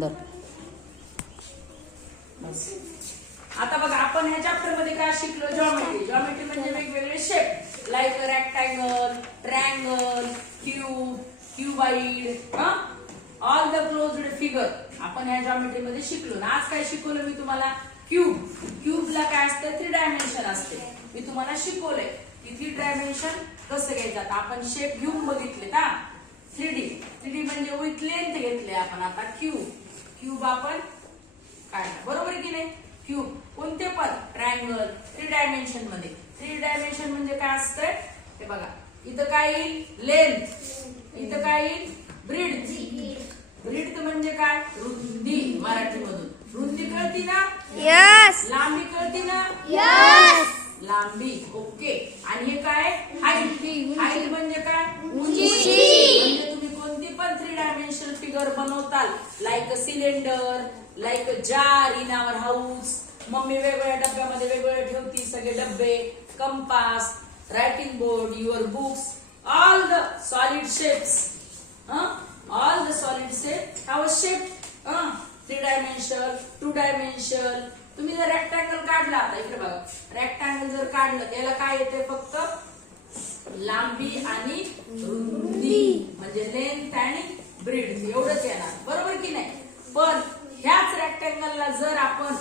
दर बस. आता बघा आपण ह्या चॅप्टर मध्ये काय शिकलो? जॉमेट्री. जॉमेट्री म्हणजे वेगवेगळे shape, like rectangle, triangle, cube, cuboid, all the closed figure आपण ह्या जॉमेट्री मध्ये शिकलो. आज काय शिकवलं मी तुम्हाला? क्यूब. क्यूबला काय असतं? 3 डायमेन्शन असते. मी तुम्हाला शिकवलंय की 3 डायमेन्शन कसं घ्यायचं. आपण शेप घेऊन बघितले का? 3D म्हणजे विथ लेंथ घेतले आपण. आता क्यूब आपण काढला, बरोबर की नाही? क्यूब कोणते पण ट्रायंगल 3 डायमेन्शन मध्ये. 3 डायमेन्शन म्हणजे काय असतंय ते बघा. इथं काय येईल? लेंथ. इथं काय येईल? ब्रीड. ब्रीड म्हणजे काय? रुंदी. मराठी मधून रुंदी कळती ना? यस. लांबी कळती ना? यस. लांबी. ओके. आणि हे काय? हाईट. हाईट म्हणजे काय? उंची. म्हणजे तुम्ही कोणती पण 3 डायमेन्शनल फिगर बनवताल, like a cylinder, like a jar in our house. Mummy वेगवेगळ्या डब्यामध्ये वेगवेगळे ठेवती सगळे डब्बे, compass, writing board, your books, all the solid shapes. All the solid shape have a shape. 3 dimension, 2 dimension. तुम्ही जर रेक्टँगल काढला, आता इकडे बघा, रेक्टँगल जर काढलं त्याला काय येते? फक्त लांबी आणि रुंदी म्हणजे लेंथ आणि ब्रीड एवढंच येणार, बरोबर की नाही? पण ह्याच रेक्टँगलला जर आपण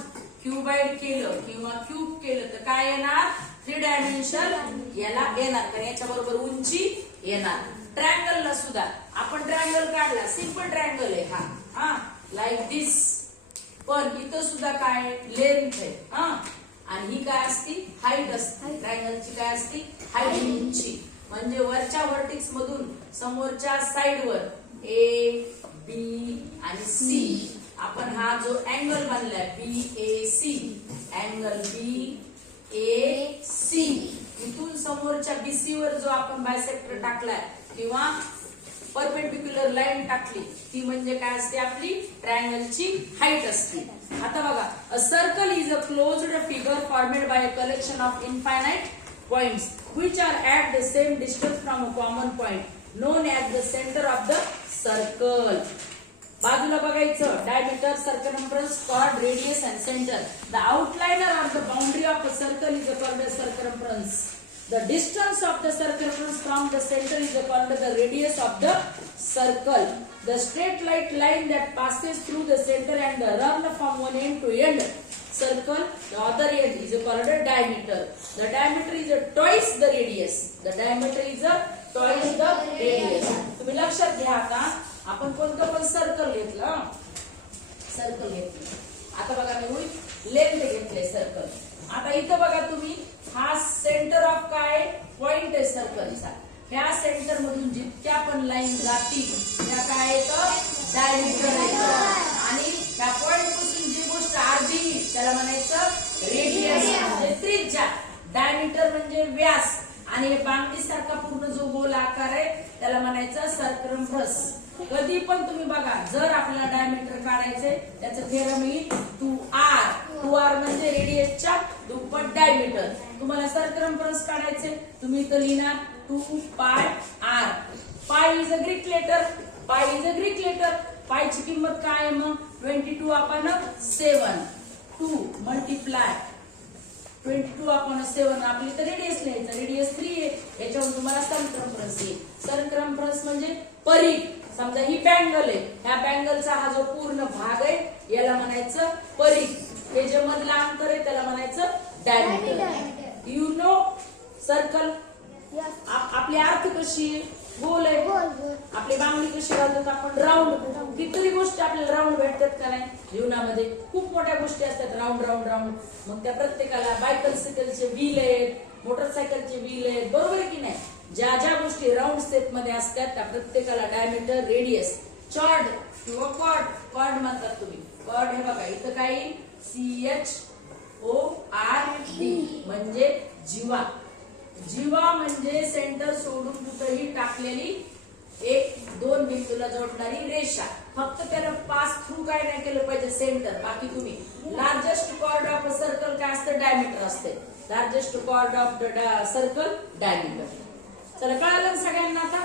क्यूबाइड केलं किंवा क्यूब केलं तर काय येणार? 3 डायमेन्शन याला येणार, कारण याच्या बरोबर उंची येणार. ट्रायंगलला सुद्धा आपण ट्रायंगल काढला, सिंपल ट्रायंगल आहे हा, लाईक दिस. पण इथं सुद्धा काय? लेंथ आहे. आणि ही काय असती? हाईट असते. ट्रायंगलची काय असती? हाईट, उंची. म्हणजे वरच्या व्हर्टेक्स मधून समोरच्या साइडवर ए, बी आणि सी आपण हा जो अँगल बनलाय BAC, अँगल BAC, इथून समोरच्या BC वर जो आपण बायसेक्टर टाकलाय किंवा परपेंडिक्युलर लाईन टाकली ती म्हणजे काय असते? आपली ट्रायंगलची हाईट असते. आता बघा, a circle is a closed figure formed by a collection of infinite points which are at the same distance from a common point known as the center of the circle. बाजूला बघायचं, diameter, circumference, chord, radius and center. The outliner of the boundary of a circle is called the circumference. The distance of the circumference from the center is called the radius of the circle. The straight line that passes through the center and run from one end to end circle, the other end is called a diameter. The diameter is twice the radius. The diameter is twice the radius. तुम्ही लक्षात घ्या. आता आपण कोणतं पण circle घेतलं, circle घेतलं. आता बघा मी लेंथ घेतले सर्कल. आता इथं बघा तुम्ही, हा सेंटर ऑफ काय पॉइंट आहे सर्कलचा. ह्या सेंटर मधून जितक्या पण लाईन जातील त्या काय येतं? डायमीटर येतं. आणि ह्या पॉइंट पासून जी गोष्ट अर्धी त्याला म्हणायचं रेडियस म्हणजे त्रिज्या. डायमीटर म्हणजे व्यास. आणि हे बांगडी सारखा पूर्ण जो गोल आकार आहे त्याला म्हणायचं सर्कमफरन्स. कधी पण तुम्ही बघा, जर आपल्याला डायमीटर काढायचे त्याचं थेरम येईल 2R. 2R म्हणजे रेडियसच्या दुप्पट डायमीटर. तुम्हाला सर्कमफरन्स काढायचे, तुम्ही इथं लिहिणार 2πr. पाय इज अ ग्रीक लेटर. पाय इज अ ग्रीक लेटर. पायची किंमत काय आहे मग? 22/7. 2 मल्टिप्लाय 22/7. आपली तर रेडियस लिहायचं, रेडियस 3 आहे. याच्यावरून तुम्हाला सर्कमफरन्स येईल. सर्कमफरन्स म्हणजे परिघ. समजा ही बँगल आहे, ह्या बँगलचा हा जो पूर्ण भाग आहे याला म्हणायचं परिघ. हे जे मधलं अंतर आहे त्याला म्हणायचं डायमीटर. You know circle. आपली आर्थ कशी आहे? गोल आहे. आपली बांगडी कशी घालतात आपण? राऊंड. कितीतरी गोष्टी आपल्याला राऊंड भेटतात का नाही जीवनामध्ये? खूप मोठ्या गोष्टी असतात राऊंड राऊंड राऊंड. मग त्या प्रत्येकाला बायसायकलचे व्हील आहेत, मोटरसायकलचे व्हील आहेत, बरोबर की नाही? ज्या ज्या गोष्टी राऊंड शेप मध्ये असतात त्या प्रत्येकाला डायमीटर, रेडियस, चॉर्ड किंवा कॉर्ड, कॉर्ड म्हणतात तुम्ही. कॉर्ड हे बघा इथं काय CHORD म्हणजे जीवा. जीवा म्हणजे सेंटर सोडून कुठेही टाकलेली 1-2 बिंदूला जोडणारी रेषा. फक्त त्याला पास थ्रू काय नाही केलं पाहिजे? सेंटर. बाकी तुम्ही largest chord of a circle काय असतं? डायमीटर असते. Largest chord of the circle diameter. चला कळालं सगळ्यांना आता?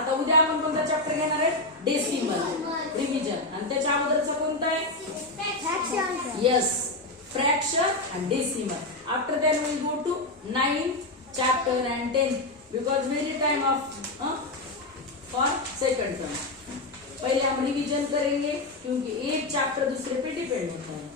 आता उद्या आपण कोणता चॅप्टर घेणार आहे? Decimal revision. आणि त्याच्या Yes, fraction and decimal. After that we go to 9 chapter and 10 because very time of for second term. पहले हम रिवीजन करेंगे क्योंकि एक चैप्टर दूसरे पे डिपेंड होता है.